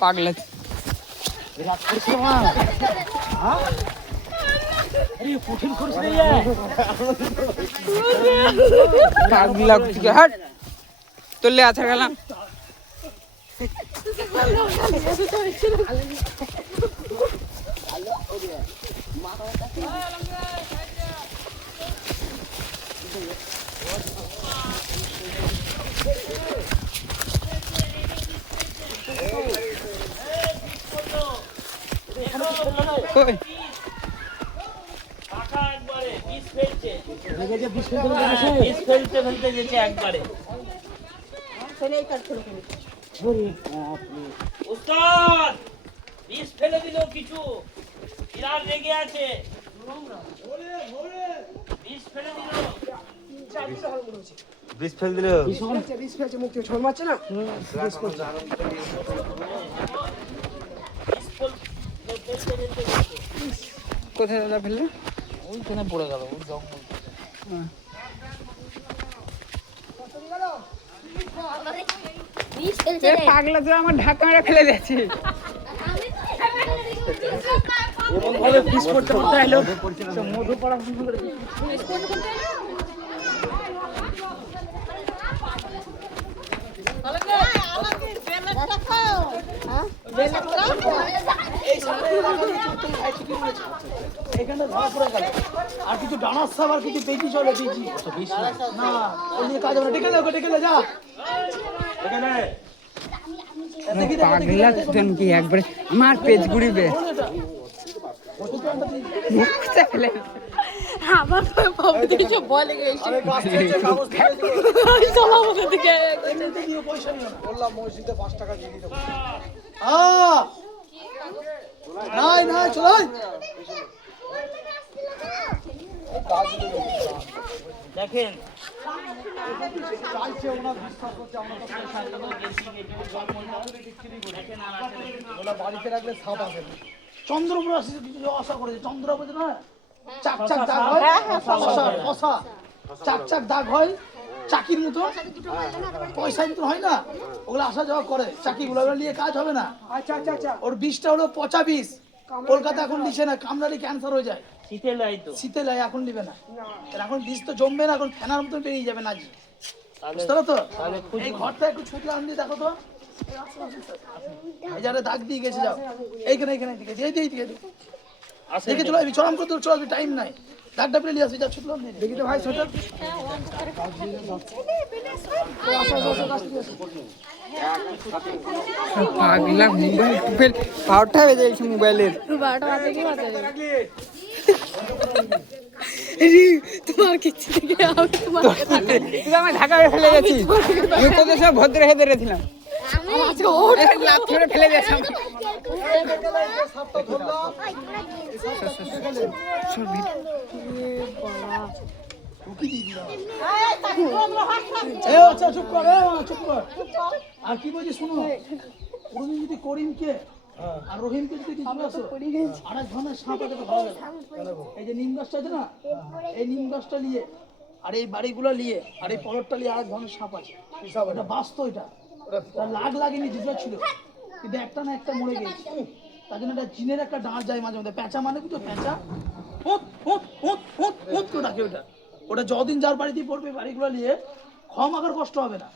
পাগলা পাগলা হাট তোলে আছা গেলাম কিছু বিরাট রেগে আছে বিষ ফেল দিল মুক্তি ছোট মারছে না কোথায় দাদা ফেললে ওইখানে পড়ে গেল ওই জঙ্গল পাগলা তো আমার ঢাকা মেরে ফেলে দিয়েছি মধু পড়া আর কিছু ডানার সাপ আর কিছু বেশি চলে বেশি না ওই নিয়ে কাজ হবে না ডেকে যা পাগলা কি একবারে আমার পেজ ঘুরিবে ফেলে আমার কিছু বলে গেছে বললাম মসজিদে 5 টাকা দিয়ে দিতে না চলো দেখেন বাড়িতে রাখলে সাপ আসে চন্দ্রপুর আসে আশা করেছে চন্দ্রপুর না চাক চাক দাগ হয় চাক চাক দাগ হয় চাকির মতো পয়সার মতো হয় না ওগুলো আসা যাওয়া করে চাকিগুলো নিয়ে কাজ হবে না ওর বিষটা হলো পচা বিষ কলকাতা এখন লিখে না কামড়ালে ক্যান্সার হয়ে যায় শীতে লাই এখন নিবে না এখন বিষ তো জমবে না এখন ফেনার মতো বেরিয়ে যাবে না বুঝতে পারো তো এই ঘরটা একটু ছুটি আন দিয়ে দেখো তো এই যারা দাগ দিয়ে গেছে যাও এইখানে দেখে চলো চরম করতে চলো টাইম নাই দাগটা পেলে নিয়ে আসি যা ছুটলাম দেখি তো ভাই ছোট পাগলা মোবাইল পাওয়ারটা বেজে গেছে মোবাইলের তোমার কিছু থেকে আমার ঢাকা ফেলে গেছি আমি কত সব ভদ্র হয়ে ধরেছিলাম ফেলে দিয়েছিলাম চুপ কর আর কি বলছি শুনো ওরকম যদি করিমকে আর রহিমকে যদি আরেক ধরনের সাপ আছে এই যে নিম গাছটা আছে না এই নিম গাছটা নিয়ে আর এই বাড়িগুলো নিয়ে আর এই পলটটা নিয়ে আরেক ধরনের সাপ আছে এটা বাস্তব এটা লাগ লাগেনি দুটো ছিল কিন্তু একটা না একটা মরে গেছে তার জন্য একটা জিনের একটা ডাঁট যায় মাঝে মধ্যে প্যাঁচা মানে বুঝো প্যাঁচা ডাকে ওটা যতদিন যার বাড়িতেই পড়বে বাড়িগুলো নিয়ে ক্ষমাকার কষ্ট হবে না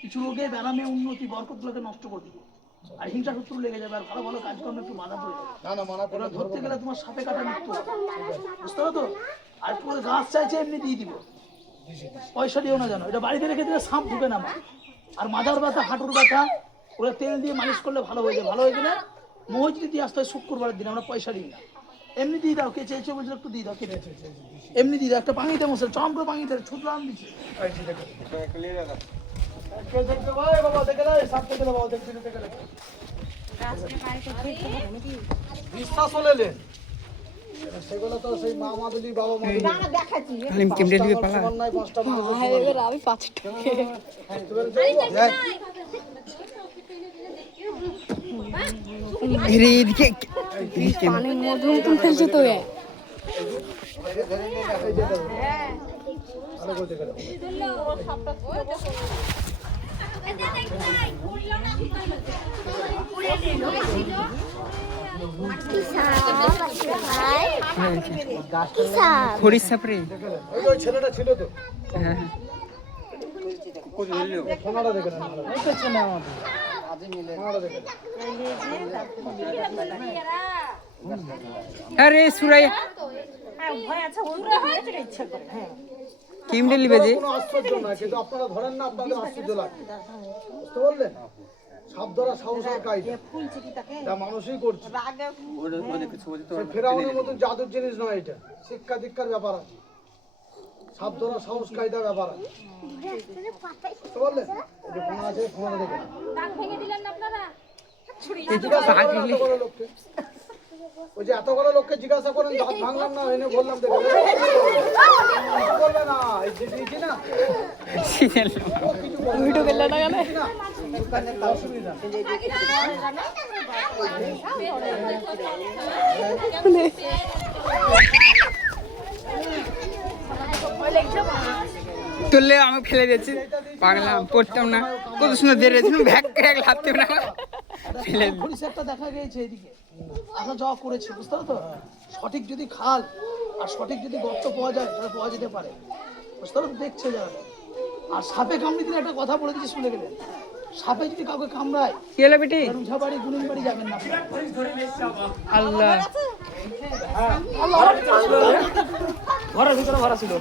কিছু লোকে ব্যারামে উন্নতি বরকতগুলোকে নষ্ট করে দিবে আর হিংসা শত্রু লেগে যাবে আর ভালো ভালো কাজকর্ম একটু বাধা পড়ে যাবে ওরা ধরতে গেলে তোমার সাপে কাটা মৃত্যু বুঝতে পারো তো আর পুরো গাছ চাইছে এমনি দিয়ে দিব পয়সা দিও না জানো এটা বাড়িতে রেখে দিলে সাপ ঢুকে না আর মাজার ব্যথা হাঁটুর ব্যথা ওরা তেল দিয়ে মালিশ করলে ভালো হয়ে যায় ভালো হয়ে গেলে মসজিদে দিয়ে আসতে হয় শুক্রবারের দিন আমরা পয়সা দিই না এমনি দিয়ে দাও কে চেয়েছে বলছিল একটু দিয়ে দাও কেটে এমনি দিয়ে দাও একটা পাঙিতে মশলা চম করে পাঙিতে ছুটলো আন দিচ্ছে বিশ্বাস হলে সেগুলো তো সেই মা মাদুলি বাবা আমি 5 পানির মধু মতন ফেলছে তো খড়ির সাপড়ে ওই ছেলেটা ছিল তো হ্যাঁ সোনাটা দেখে না আরে সুরাই কেমনে লিবে যে কোনো আশ্চর্য না, কিন্তু আপনারা ধরেন না, আপনাদের আশ্চর্য লাগে। বুঝতে পারলেন? সাপ ধরা সাহসের কায়দা যা মানুষই করছে। সে ফেরাউনের মতো জাদুর জিনিস নয়, এটা শিক্ষা দীক্ষার ব্যাপার আছে। সাপ ধরা সাহস কায়দা ব্যাপার আছে। বুঝতে পারলেন? এই যে ফোন আছে, ফোনে দেখেন। জিজ্ঞাসা করেন এতগুলো লোককে। ওই যে এতগুলো লোককে জিজ্ঞাসা করেন, দাঁত ভাঙলাম না, এনে বললাম দেখে বলবে না, এই যে দিয়েছি না ও কিছু বলবে না। না, অসুবিধা নেই। তুললে আমি ফেলে দিয়েছি পাগলা পড়তাম না কত সুন্দর দিয়ে রেছিল ভ্যাক করে লাগতে না ফেলে দিই। পরিষ্কারটা দেখা গিয়েছে এদিকে আমরা যা করেছি, বুঝতে পারো তো? সঠিক যদি খাল আর সঠিক যদি গর্ত পাওয়া যায় তাহলে পাওয়া যেতে পারে, বুঝতে পারো তো? দেখছে যারা। আর সাপে কামড়ে দিলে একটা কথা বলে দিচ্ছি, শুনে গেলেন, সাপে যদি কাউকে কামড়ায় কি হলো বেটি রুঝাবাড়ি গুলিমবাড়ি যাবেন না। আল্লাহ ঘরের ভিতরে ভরা ছিল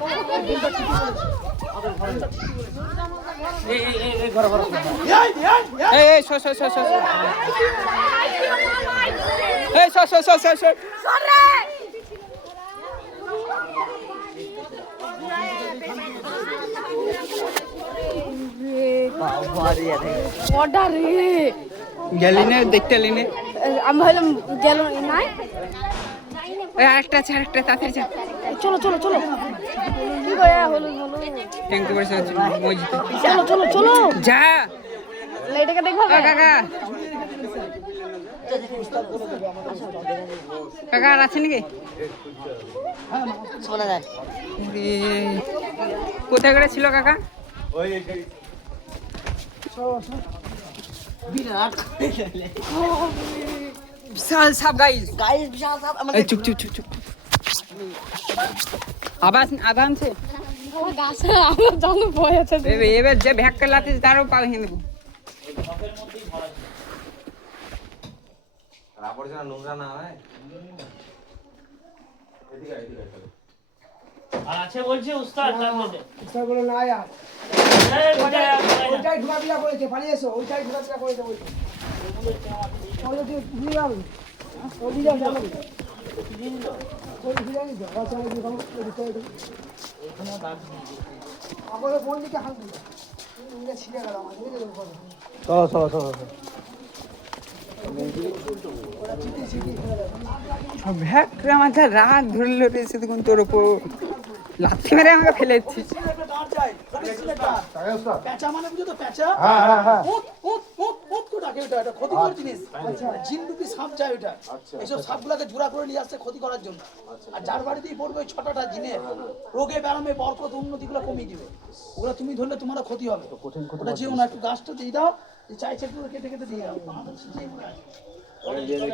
এই ঘরে ভরা ছিল এই এই সর সর সর সর এই সর সর সর সর সর অর্ডার রে গেলি না দেখতে এলি না আমি ভাবলাম গেল নাই। এই আরেকটা আছে আরেকটা তাড়াতাড়ি যা চলো চলো চলো কি করে হলো হলো ট্যাঙ্কি বসে আছে মসজিদে চলো চলো চলো যা এটাকে দেখো কাকা কাকা আর আছে নাকি কোথায় করে ছিল কাকা বিশাল সাপ গাইস বিশাল সাপ এই চুপ চুপ চুপ চুপ আবার আনছে গাছে আমার জানো ভয় আছে এবার যে ভ্যাক করে লাতে তারও পাল হিনে দেবো আবর্জনা নোংরা না হয়। আর আছে বলছি উস্তাদ তার মধ্যে বলে না আর এই বাজায় ওইটাই ঢুকাবিলা করেছে, পালিয়ে এসো, ওইটাই ঢুকাবিলা করেছে বলছে। ওই যে ঘুরে যাবে, ওই দিকে যাবে, ওই দিকে যাবে, বাচ্চা ওই দিকে আমাদের কোন দিকে হাত দিবে, ইয়ে ছিঁড়ে গেল আমার, বুঝে গেল কথা। চলো চলো চলো ভ্যাক করে আমার যা রাগ ধরলো রে সেদিন তোর উপর লাথি মেরে আমাকে ফেলে দিচ্ছি প্যাঁচা মানে বুঝো তো, প্যাঁচা উট উট উট উট করে ডাকে ওটা, এটা ক্ষতিকর জিনিস। জিনরূপী সাপ যায় ওটা, এইসব সাপগুলোকে জোড়া করে নিয়ে আসছে ক্ষতি করার জন্য। আর যার বাড়িতেই পড়বে ওই ছটাটা জিনের রোগে ব্যারামে বরকত উন্নতিগুলো কমিয়ে দিবে। ওগুলো তুমি ধরলে তোমার ক্ষতি হবে, ওটা যেও না, একটু গাছটা দিয়ে দাও, চাইছে একটু কেটে কেটে দিয়ে দাও। এই এই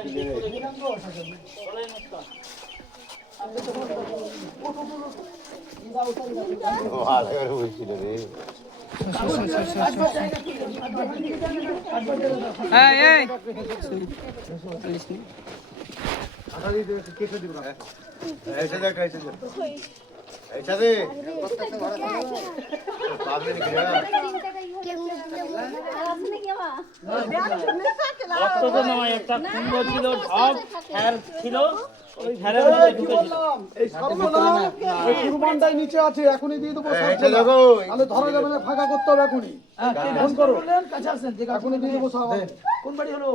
রক্ত তো নয়, একটা কুণ্ড ছিল, ঢপ খ্যার ছিল, ওই খ্যারের মধ্যে ঢুকেছিল। এই সাপগুলো ওই কুরবানটাই নিচে আছে, এখনই দিয়ে দেবো সাপগুলো। তাহলে ধরা যাবে না, ফাঁকা করতে হবে এখনই। ফোন করো, কাছে আসেন, এখনই দিয়ে দেবো সাপ। কোন বাড়ি হলো?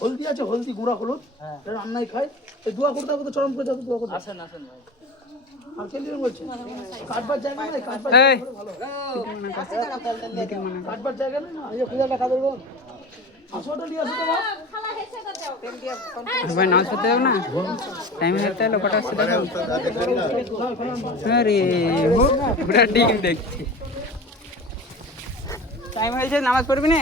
হলদি আছে, হলদি গুঁড়া হলুদ, রান্নায় খাই। এই দোয়া করতে হবে তো, চরম করে যাবে দোয়া করতে। আসেন আসেন ভাই। আর কে লিয়ে বলছে কাটবার জায়গা নাই, কাটবার এই কাটবার জায়গা নেই না, এই যে পূজাটা কাদের বল আসোটা নিয়ে আসো তো ভাই নাচ করতে যাবো না টাইম হতে হলো কটা আসছে দেখো আরে ওটা ডিম দেখছি টাইম হয়েছে, নামাজ পড়বি না?